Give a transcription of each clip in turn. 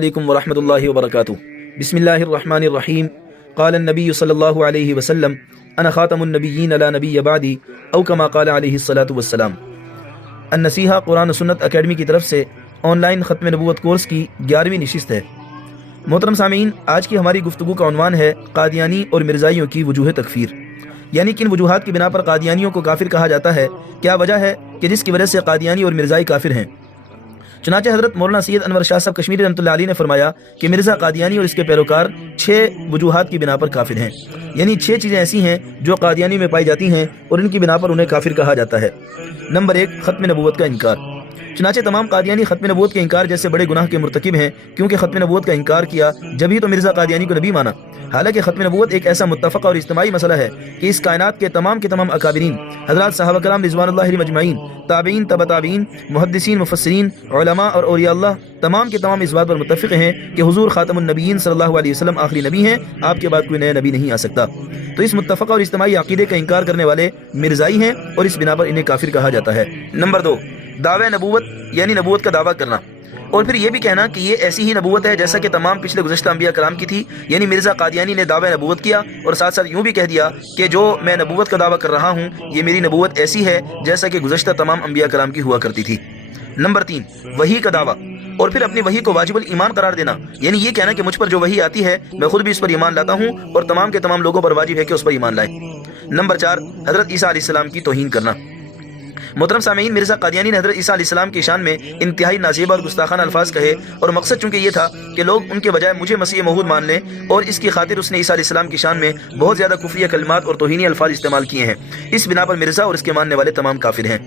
علیکم ورحمۃ اللہ وبرکاتہ۔ بسم اللہ الرحمن الرحیم۔ قال النبی صلی اللہ علیہ وسلم انا خاتم النبیین لا نبی بعدی او کما قال علیہ الصلاۃ والسلام۔ النصیحہ قرآن و سنت اکیڈمی کی طرف سے آن لائن ختم نبوت کورس کی 11ویں نشست ہے۔ محترم سامعین، آج کی ہماری گفتگو کا عنوان ہے قادیانی اور مرزائیوں کی وجوہ تکفیر، یعنی کن وجوہات کی بنا پر قادیانیوں کو کافر کہا جاتا ہے، کیا وجہ ہے کہ جس کی وجہ سے قادیانی اور مرزائی کافر ہیں۔ چنانچہ حضرت مولانا سید انور شاہ صاحب کشمیری رحمۃ اللہ علیہ نے فرمایا کہ مرزا قادیانی اور اس کے پیروکار 6 وجوہات کی بنا پر کافر ہیں، یعنی 6 چیزیں ایسی ہیں جو قادیانی میں پائی جاتی ہیں اور ان کی بنا پر انہیں کافر کہا جاتا ہے۔ نمبر 1، ختم نبوت کا انکار۔ چنانچہ تمام قادیانی ختم نبوت کے انکار جیسے بڑے گناہ کے مرتکب ہیں، کیونکہ ختم نبوت کا انکار کیا جبھی تو مرزا قادیانی کو نبی مانا۔ حالانکہ ختم نبوت ایک ایسا متفقہ اور اجتماعی مسئلہ ہے کہ اس کائنات کے تمام اکابرین حضرات صحابہ کرام رضوان اللہ علیہم اجمعین، تابعین، تبع تابعین، محدثین، مفسرین، علماء اور اولیاء اللہ تمام کے تمام اس بات پر متفق ہیں کہ حضور خاتم النبیین صلی اللہ علیہ وسلم آخری نبی ہیں، آپ کے بعد کوئی نیا نبی نہیں آ سکتا۔ تو اس متفقہ اور اجتماعی عقیدے کا انکار کرنے والے مرزائی ہیں اور اس بنا پر انہیں کافر کہا جاتا ہے۔ نمبر 2، دعوی نبوت، یعنی نبوت کا دعویٰ کرنا اور پھر یہ بھی کہنا کہ یہ ایسی ہی نبوت ہے جیسا کہ تمام پچھلے گزشتہ انبیاء کرام کی تھی، یعنی مرزا قادیانی نے دعوی نبوت کیا اور ساتھ ساتھ یوں بھی کہہ دیا کہ جو میں نبوت کا دعویٰ کر رہا ہوں یہ میری نبوت ایسی ہے جیسا کہ گزشتہ تمام انبیاء کرام کی ہوا کرتی تھی۔ نمبر 3، وحی کا دعویٰ اور پھر اپنی وحی کو واجب الایمان قرار دینا، یعنی یہ کہنا کہ مجھ پر جو وحی آتی ہے میں خود بھی اس پر ایمان لاتا ہوں اور تمام کے تمام لوگوں پر واجب ہے کہ اس پر ایمان لائیں۔ نمبر 4، حضرت عیسیٰ علیہ السلام کی توہین کرنا۔ محترم سامعین، مرزا قادیانی نے حضرت عیسیٰ علیہ السلام کی شان میں انتہائی نازیبہ اور گستاخانہ الفاظ کہے، اور مقصد چونکہ یہ تھا کہ لوگ ان کے بجائے مجھے مسیح موعود مان لیں، اور اس کی خاطر اس نے عیسیٰ علیہ السلام کی شان میں بہت زیادہ کفریہ کلمات اور توہینی الفاظ استعمال کیے ہیں۔ اس بنا پر مرزا اور اس کے ماننے والے تمام کافر ہیں۔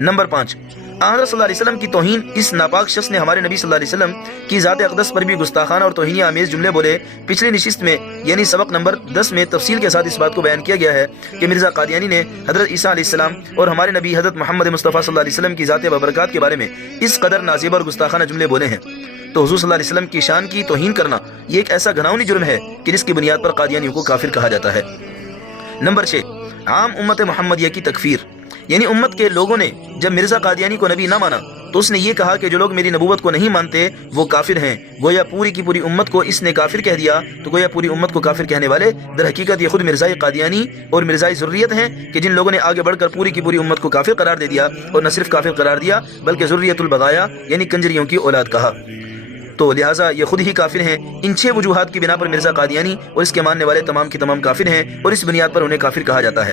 نمبر 5، حضرت صلی اللہ علیہ وسلم کی توہین۔ اس ناپاک شخص نے ہمارے نبی صلی اللہ علیہ وسلم کی ذات اقدس پر بھی گستاخانہ اور توہینی آمیز جملے بولے۔ پچھلی نشست میں یعنی سبق نمبر 10 میں تفصیل کے ساتھ اس بات کو بیان کیا گیا ہے کہ مرزا قادیانی نے حضرت عیسیٰ علیہ السلام اور ہمارے نبی حضرت محمد مصطفیٰ صلی اللہ علیہ وسلم کی ذات ببرکات کے بارے میں اس قدر نازیبہ اور گستاخانہ جملے بولے ہیں۔ تو حضور صلی اللہ علیہ وسلم کی شان کی توہین کرنا یہ ایک ایسا گھناؤنی جرم ہے کہ جس کی بنیاد پر قادیانیوں کو کافر کہا جاتا ہے۔ نمبر 6، عام امت محمدیہ کی تکفیر، یعنی امت کے لوگوں نے جب مرزا قادیانی کو نبی نہ مانا تو اس نے یہ کہا کہ جو لوگ میری نبوت کو نہیں مانتے وہ کافر ہیں، گویا پوری کی پوری امت کو اس نے کافر کہہ دیا۔ تو گویا پوری امت کو کافر کہنے والے در حقیقت یہ خود مرزائی قادیانی اور مرزائی ذریت ہیں کہ جن لوگوں نے آگے بڑھ کر پوری کی پوری امت کو کافر قرار دے دیا، اور نہ صرف کافر قرار دیا بلکہ ذریت البغایا یعنی کنجریوں کی اولاد کہا۔ تو لہٰذا یہ خود ہی کافر ہیں۔ ان 6 وجوہات کی بنا پر مرزا قادیانی اور اس کے ماننے والے تمام کے تمام کافر ہیں اور اس بنیاد پر انہیں کافر کہا جاتا ہے۔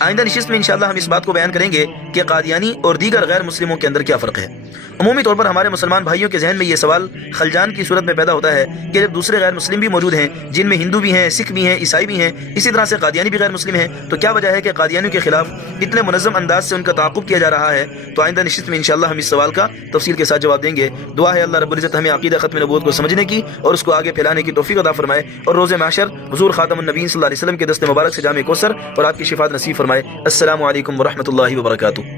آئندہ نشست میں انشاءاللہ ہم اس بات کو بیان کریں گے کہ قادیانی اور دیگر غیر مسلموں کے اندر کیا فرق ہے۔ عمومی طور پر ہمارے مسلمان بھائیوں کے ذہن میں یہ سوال خلجان کی صورت میں پیدا ہوتا ہے کہ جب دوسرے غیر مسلم بھی موجود ہیں جن میں ہندو بھی ہیں، سکھ بھی ہیں، عیسائی بھی ہیں، اسی طرح سے قادیانی بھی غیر مسلم ہیں، تو کیا وجہ ہے کہ قادیانیوں کے خلاف اتنے منظم انداز سے ان کا تعاقب کیا جا رہا ہے؟ تو آئندہ نشست میں انشاءاللہ ہم اس سوال کا تفصیل کے ساتھ جواب دیں گے۔ دعا ہے اللہ رب العزت ہمیں عقیدہ ختم نبوت کو سمجھنے کی اور اس کو آگے پھیلانے کی توفیق عطا فرمائے، اور روز محشر حضور خاتم النبیین صلی اللہ علیہ وسلم کے دست مبارک سے جام کوثر اور آپ کی شفاعت نصیب فرمائے۔ السلام علیکم ورحمۃ اللہ وبرکاتہ۔